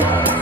나만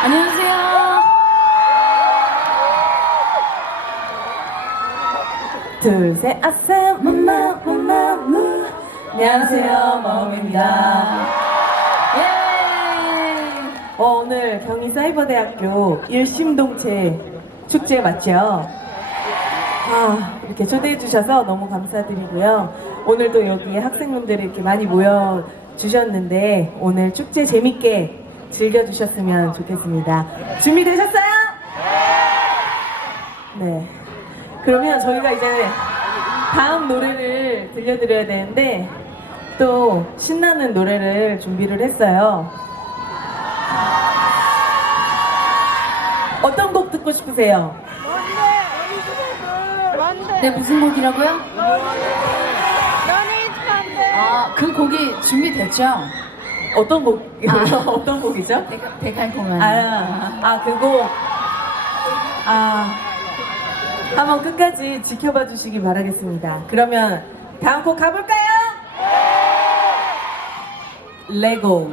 안녕하세요. 둘, 셋, 아싸, 마마, 마마, 무. 안녕하세요, 마음입니다. 예! 어, 오늘 경희 사이버대학교 일심동체 축제 맞죠? 아, 이렇게 초대해 주셔서 너무 감사드리고요. 오늘도 여기 학생분들이 이렇게 많이 모여 주셨는데 오늘 축제 재밌게 즐겨 주셨으면 좋겠습니다. 준비되셨어요? 네. 그러면 저희가 이제 다음 노래를 들려드려야 되는데 또 신나는 노래를 준비를 했어요. 어떤 곡 듣고 싶으세요? 네, 무슨 곡이라고요? 아, 그 곡이 준비됐죠? 어떤 곡이요? 어떤 곡이죠? 백- 백할공연. 아, 아, 그 곡. 아, 한번 끝까지 지켜봐 주시기 바라겠습니다. 그러면 다음 곡 가볼까요? 레고.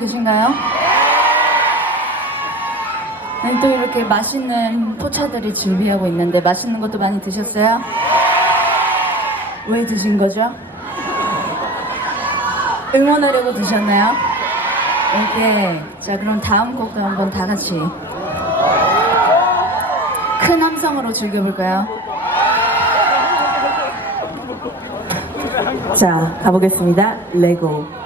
계신가요? 네, 또 이렇게 맛있는 포차들이 준비하고 있는데 맛있는 것도 많이 드셨어요? 왜 드신 거죠? 응원하려고 드셨나요? 네. 네. 자, 그럼 다음 곡도 한번 다 같이 큰 함성으로 즐겨볼까요? 자, 가보겠습니다. 레고.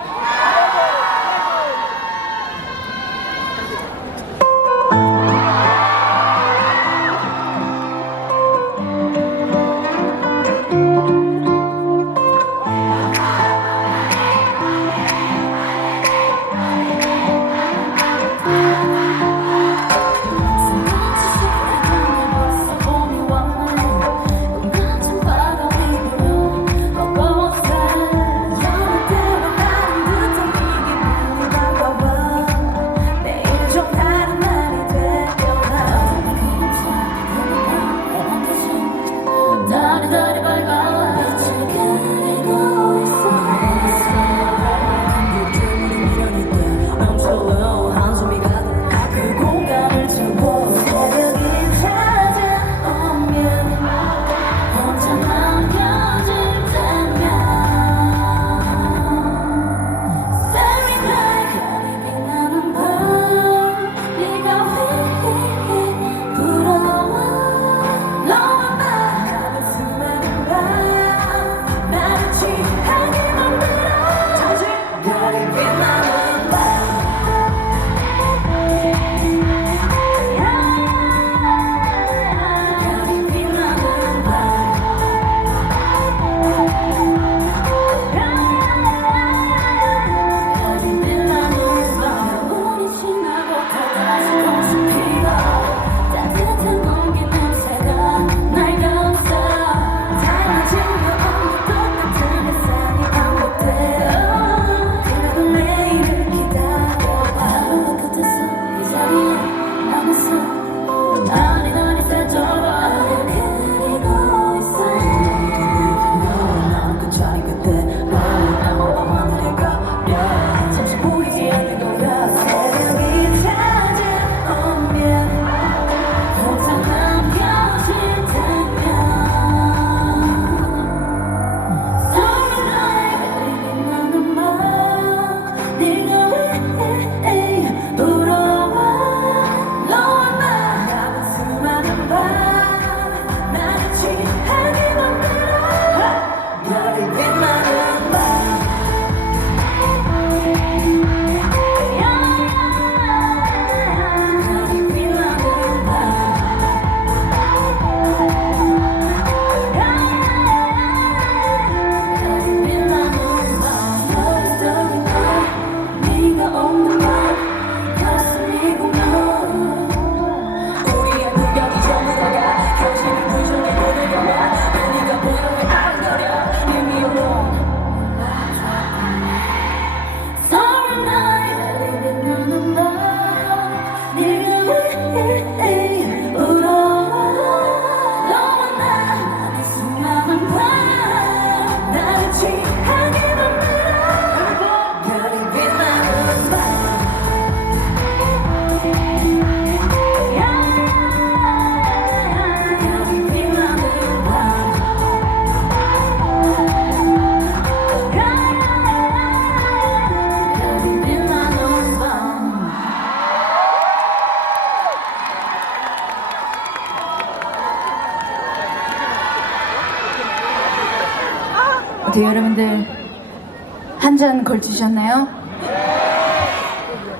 한잔 걸치셨나요?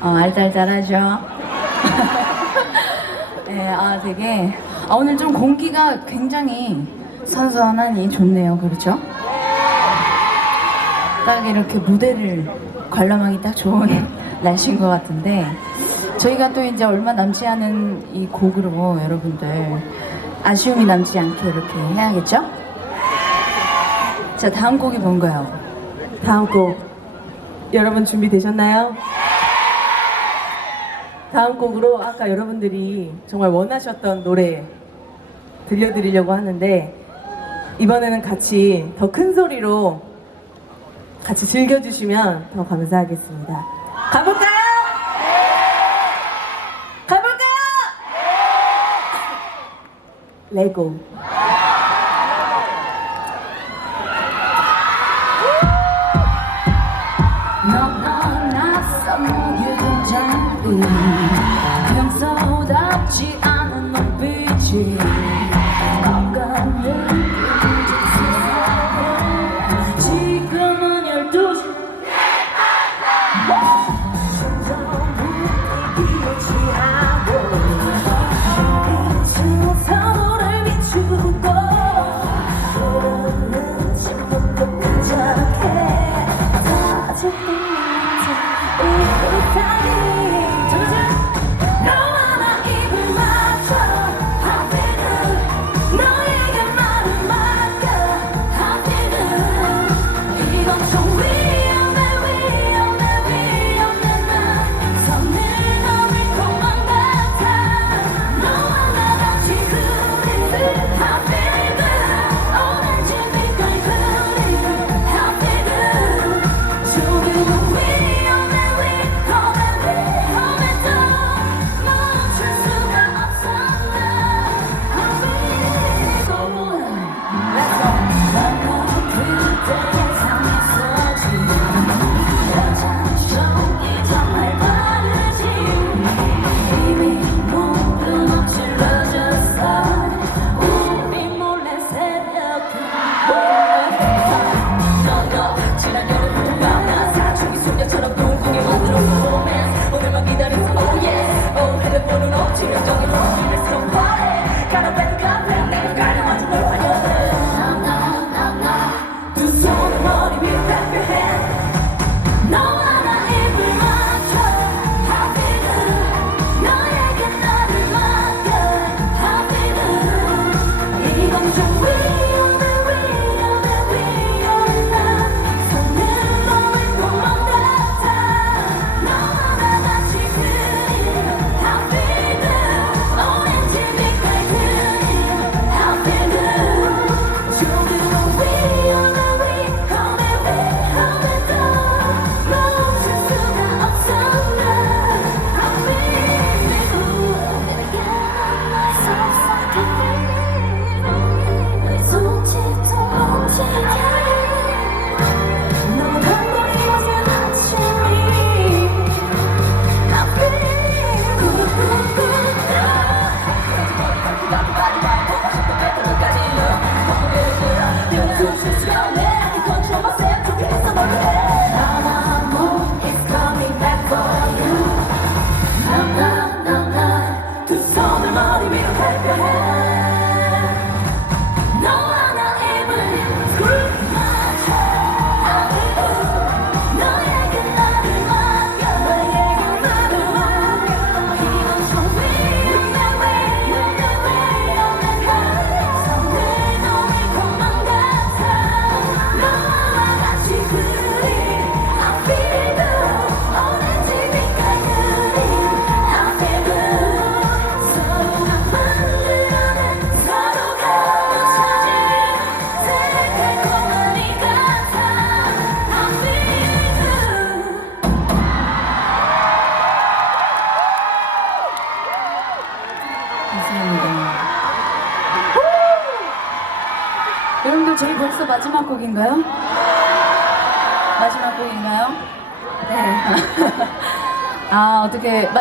어, 알달달하죠. 네, 아 되게 아, 오늘 좀 공기가 굉장히 선선하니 좋네요, 그렇죠? 딱 이렇게 무대를 관람하기 딱 좋은 날씨인 것 같은데 저희가 또 이제 얼마 남지 않은 이 곡으로 여러분들 아쉬움이 남지 않게 이렇게 해야겠죠? 자 다음 곡이 뭔가요? 다음 곡 여러분 준비되셨나요? 다음 곡으로 아까 여러분들이 정말 원하셨던 노래 들려드리려고 하는데 이번에는 같이 더 큰 소리로 같이 즐겨주시면 더 감사하겠습니다. 가볼까요? 가볼까요? 레고.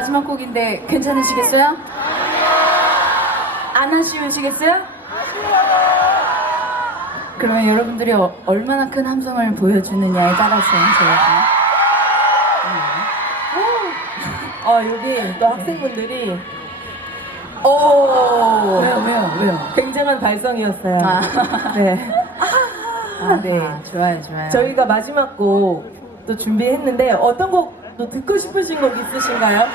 마지막 곡인데 괜찮으시겠어요? 안 아쉬우시겠어요? 그러면 여러분들이 어- 얼마나 큰 함성을 보여주느냐에 따라서 저희가. 어, 여기 또 학생분들이 오 왜요, 왜요, 왜요? 굉장한 발성이었어요. 아. 네. 아, 네. 좋아요, 좋아요. 저희가 마지막 곡 또 준비했는데 어떤 곡 또 듣고 싶으신 곡 있으신가요?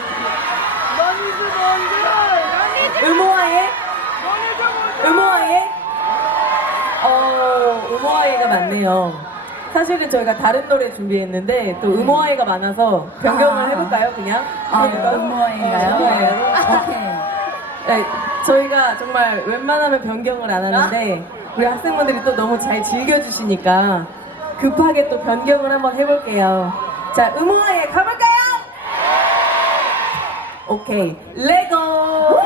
음호와의 음호와의 어 음호와의가 많네요. 사실은 저희가 다른 노래 준비했는데 또 음호와의가 많아서 변경을 아. 해볼까요 그냥? 아, 그러니까? 음호와의로? 오케이. 네, 저희가 정말 웬만하면 변경을 안 하는데 우리 학생분들이 또 너무 잘 즐겨주시니까 급하게 또 변경을 한번 해볼게요. 자, 음호화에 가볼까요? 오케이, 레고!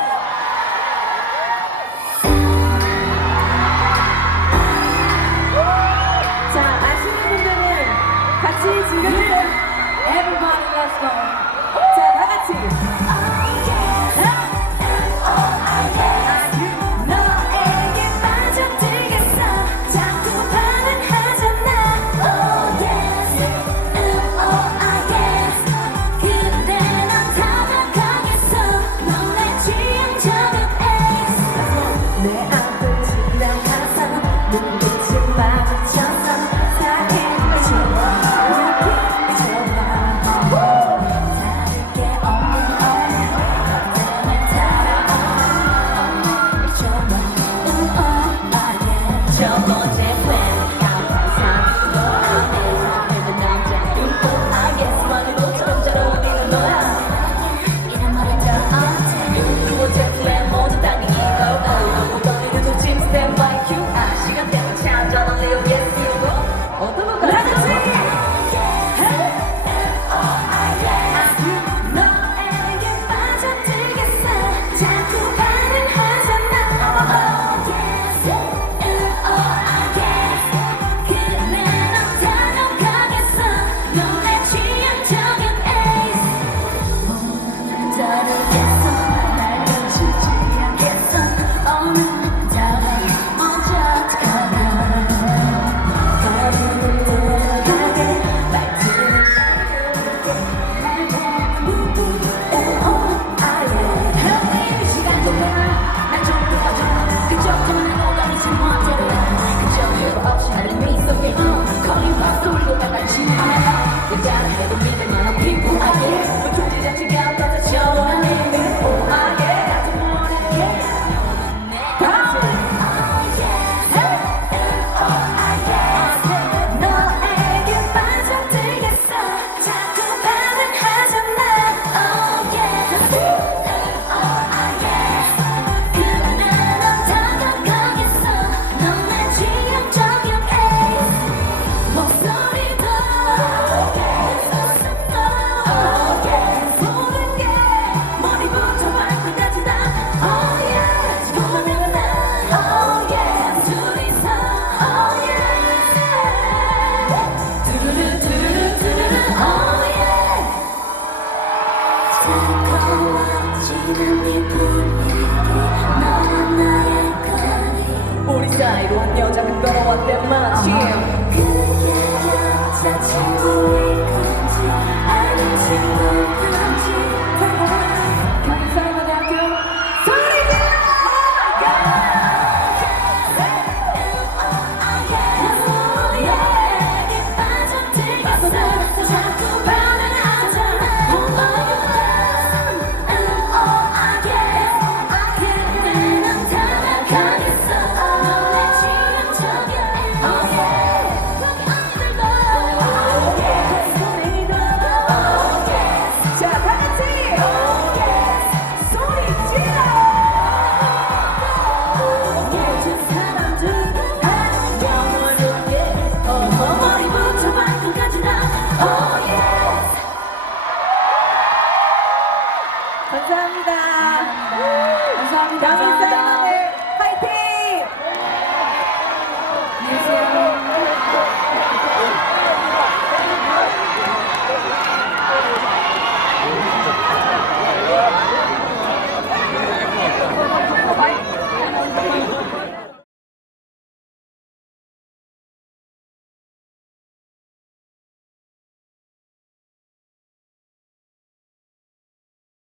자, 아시는 분들은 같이 즐겨주세요. Everybody, let's go. 우리 사이로 한 여자가 걸어왔대 마침. 그 여자 친구일 건지 아닌 친구